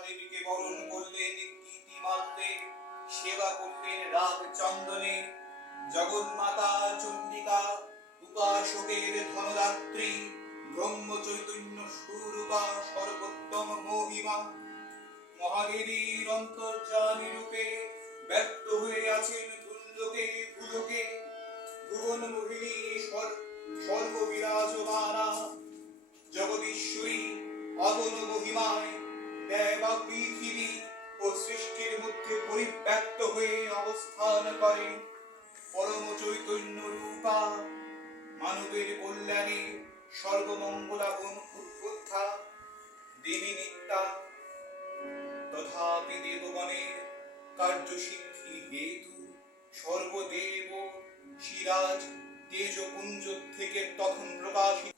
মহাদেবীকে বরণ করলেন গীতিমাল্যে, সেবা করলেন রাগ চন্দনে। জগন্মাতা চণ্ডিকা উপাসকের ধনদাত্রী, ব্রহ্ম চৈতন্য স্বরূপা সর্বোত্তম মহিমা। মহাদেবীর অন্তর্যামী রূপে ব্যক্ত হয়ে আছেন তুল্যকে ভুলোকে। ভুবন মোহিনী সর্ববিরাজমানা, জগদীশ্বরী অগণ মহিমায় দেবা পৃথিবী ও সৃষ্টির মধ্যে পরিব্যাপ্ত হয়ে অবস্থান করেন। পরম চৈতন্য রূপা, মানবের কল্যাণে সর্বমঙ্গলাবন উদ্বুদ্ধা দেবী নিত্যা। তথাপি দেবগণের কার্যসিদ্ধি হেতু সর্বদেব শিরাজ তেজপুঞ্জ থেকে তখন প্রকাশিত